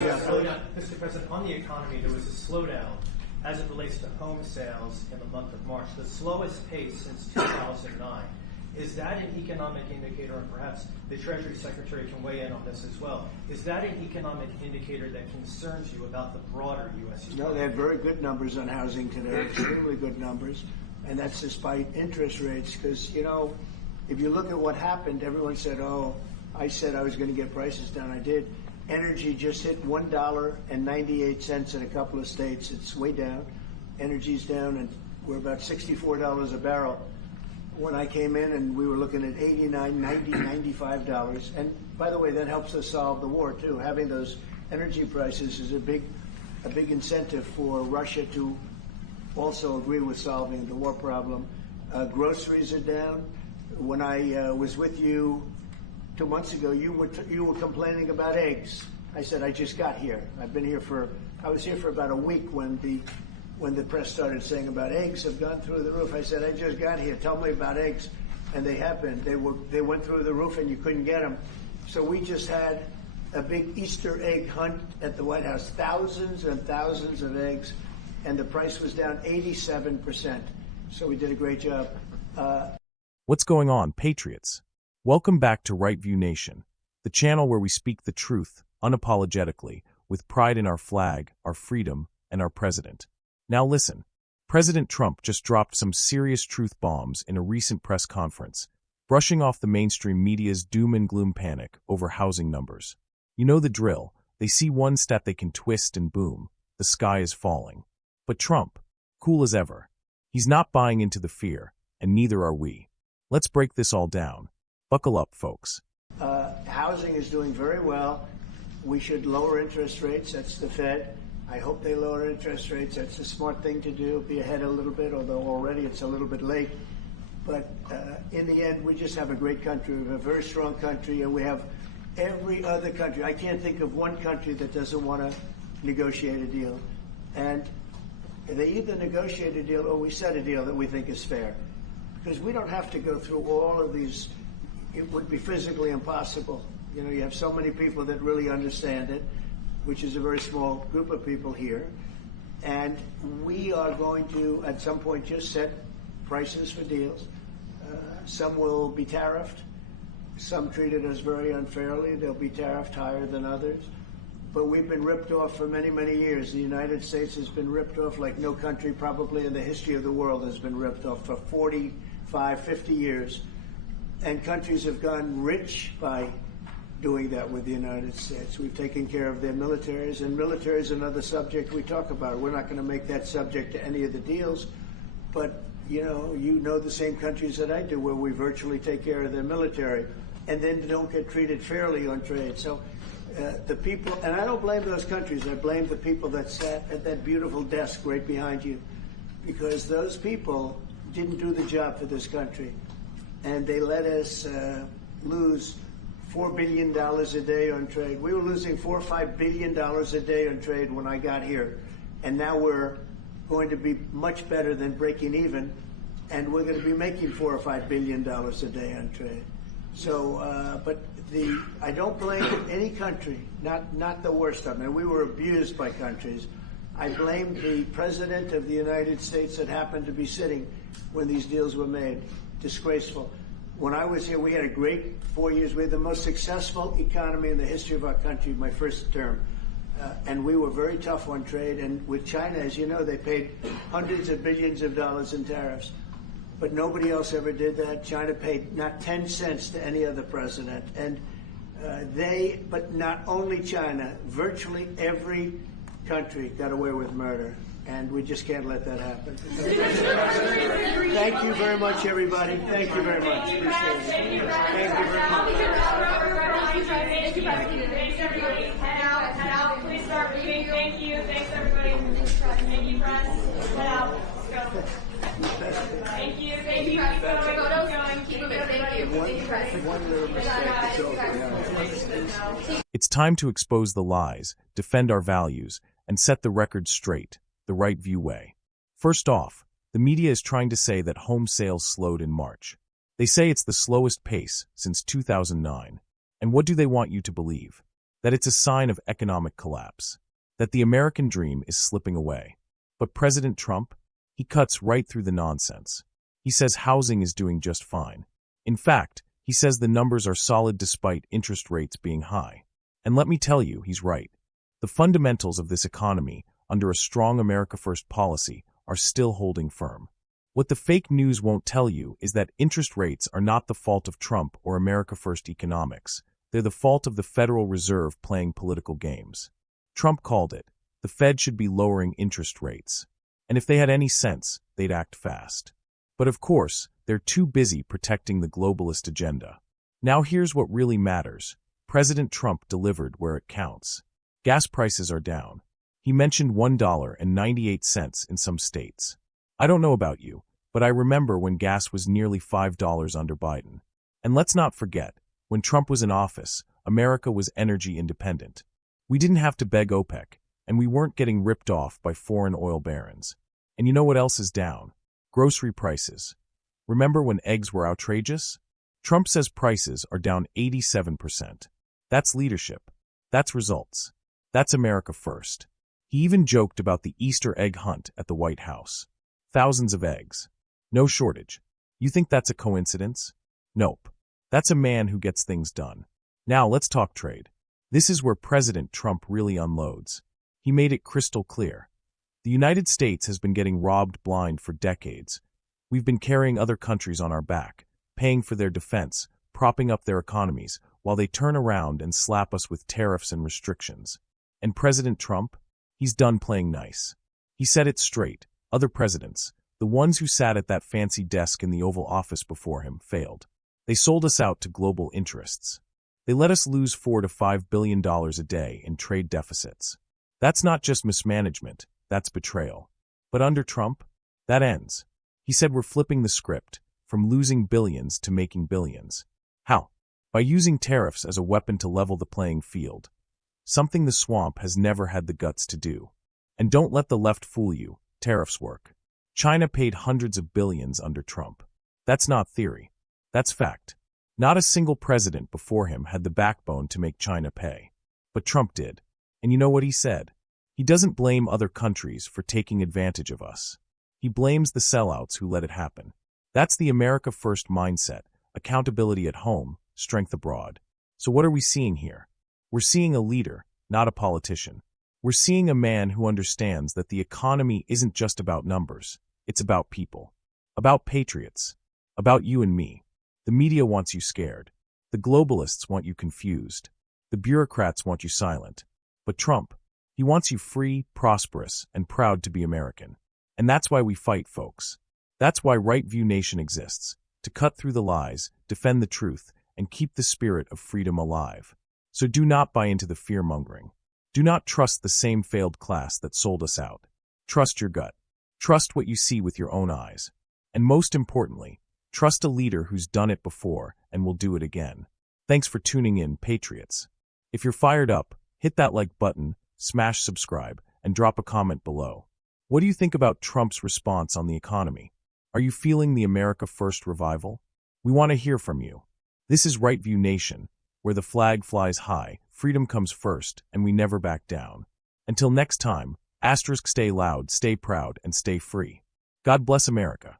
Slowdown, Mr. President, on the economy, there was a slowdown as it relates to home sales in the month of March, the slowest pace since 2009. Is that an economic indicator, and perhaps the Treasury Secretary can weigh in on this as well, is that an economic indicator that concerns you about the broader U.S. economy? No, they had very good numbers on housing today, extremely good numbers, and that's despite interest rates, because, you know, if you look at what happened, everyone said, oh, I said I was going to get prices down. I did. Energy just hit $1.98 in a couple of states. It's way down. Energy's down, and we're about $64 a barrel. When I came in, and we were looking at $89, $90, $95. And by the way, that helps us solve the war too. Having those energy prices is a big incentive for Russia to also agree with solving the war problem. Groceries are down. When I was with you 2 months ago, you were complaining about eggs. I said, I just got here. I was here for about a week when the press started saying about eggs have gone through the roof. I said, I just got here. Tell me about eggs. And they have been. They went through the roof and you couldn't get them. So we just had a big Easter egg hunt at the White House. Thousands and thousands of eggs. And the price was down 87%. So we did a great job. What's going on, patriots? Welcome back to Right View Nation, the channel where we speak the truth, unapologetically, with pride in our flag, our freedom, and our president. Now listen, President Trump just dropped some serious truth bombs in a recent press conference, brushing off the mainstream media's doom and gloom panic over housing numbers. You know the drill. They see one stat they can twist and boom, the sky is falling. But Trump, cool as ever. He's not buying into the fear, and neither are we. Let's break this all down. Buckle up, folks. Housing is doing very well. We should lower interest rates. That's the Fed. I hope they lower interest rates. That's a smart thing to do. Be ahead a little bit, although already it's a little bit late. But in the end, we just have a great country. We have a very strong country, and we have every other country. I can't think of one country that doesn't want to negotiate a deal. And they either negotiate a deal or we set a deal that we think is fair. Because we don't have to go through all of these. It would be physically impossible. You know, you have so many people that really understand it, which is a very small group of people here. And we are going to, at some point, just set prices for deals. Some will be tariffed. Some treated us very unfairly. They'll be tariffed higher than others. But we've been ripped off for many, many years. The United States has been ripped off like no country probably in the history of the world has been ripped off for 45, 50 years. And countries have gone rich by doing that with the United States. We've taken care of their militaries, and military is another subject we talk about. We're not going to make that subject to any of the deals, but you know the same countries that I do where we virtually take care of their military and then don't get treated fairly on trade. So the people, and I don't blame those countries, I blame the people that sat at that beautiful desk right behind you, because those people didn't do the job for this country. And they let us lose $4 billion a day on trade. We were losing $4 or $5 billion a day on trade when I got here. And now we're going to be much better than breaking even. And we're going to be making $4 or $5 billion a day on trade. So, I don't blame any country, not the worst of them. And we were abused by countries. I blame the President of the United States that happened to be sitting when these deals were made. Disgraceful. When I was here, we had a great 4 years. We had the most successful economy in the history of our country, my first term. And we were very tough on trade. And with China, as you know, they paid hundreds of billions of dollars in tariffs. But nobody else ever did that. China paid not 10 cents to any other president. And but not only China, virtually every country got away with murder. And we just can't let that happen. Thank you very much, everybody. Thank you very much. Appreciate it. Thank you very much. Thanks, everybody. Head out. Please start reading. Thank you. Thanks, everybody. Thank you, press. Head out. Let's go. Thank you. Keep going. Keep moving. Thank you. One little mistake, it's over. It's time to expose the lies, defend our values, and set the record straight. The Right View way. First off, the media is trying to say that home sales slowed in March. They say it's the slowest pace since 2009. And what do they want you to believe? that it's a sign of economic collapse, that the American dream is slipping away. But President Trump, he cuts right through the nonsense. He says housing is doing just fine. In fact, he says the numbers are solid despite interest rates being high. And let me tell you, he's right. The fundamentals of this economy, under a strong America First policy, are still holding firm. What the fake news won't tell you is that interest rates are not the fault of Trump or America First economics. They're the fault of the Federal Reserve playing political games. Trump called it. The Fed should be lowering interest rates. And if they had any sense, they'd act fast. But of course, they're too busy protecting the globalist agenda. Now here's what really matters. President Trump delivered where it counts. Gas prices are down. He mentioned $1.98 in some states. I don't know about you, but I remember when gas was nearly $5 under Biden. And let's not forget, when Trump was in office, America was energy independent. We didn't have to beg OPEC, and we weren't getting ripped off by foreign oil barons. And you know what else is down? Grocery prices. Remember when eggs were outrageous? Trump says prices are down 87%. That's leadership. That's results. That's America First. He even joked about the Easter egg hunt at the White House. Thousands of eggs. No shortage. You think that's a coincidence? Nope. That's a man who gets things done. Now let's talk trade. This is where President Trump really unloads. He made it crystal clear. The United States has been getting robbed blind for decades. We've been carrying other countries on our back, paying for their defense, propping up their economies, while they turn around and slap us with tariffs and restrictions. And President Trump? He's done playing nice. He said it straight. Other presidents, the ones who sat at that fancy desk in the Oval Office before him, failed. They sold us out to global interests. They let us lose $4 to $5 billion a day in trade deficits. That's not just mismanagement, that's betrayal. But under Trump, that ends. He said we're flipping the script, from losing billions to making billions. How? By using tariffs as a weapon to level the playing field. Something the swamp has never had the guts to do. And don't let the left fool you, tariffs work. China paid hundreds of billions under Trump. That's not theory. That's fact. Not a single president before him had the backbone to make China pay. But Trump did. And you know what he said? He doesn't blame other countries for taking advantage of us. He blames the sellouts who let it happen. That's the America First mindset, accountability at home, strength abroad. So what are we seeing here? We're seeing a leader, not a politician. We're seeing a man who understands that the economy isn't just about numbers. It's about people. About patriots. About you and me. The media wants you scared. The globalists want you confused. The bureaucrats want you silent. But Trump, he wants you free, prosperous, and proud to be American. And that's why we fight, folks. That's why Right View Nation exists. To cut through the lies, defend the truth, and keep the spirit of freedom alive. So do not buy into the fear-mongering. Do not trust the same failed class that sold us out. Trust your gut. Trust what you see with your own eyes. And most importantly, trust a leader who's done it before and will do it again. Thanks for tuning in, Patriots. If you're fired up, hit that like button, smash subscribe, and drop a comment below. What do you think about Trump's response on the economy? Are you feeling the America First revival? We want to hear from you. This is Right View Nation, where the flag flies high, freedom comes first, and we never back down. Until next time, *, stay loud, stay proud, and stay free. God bless America.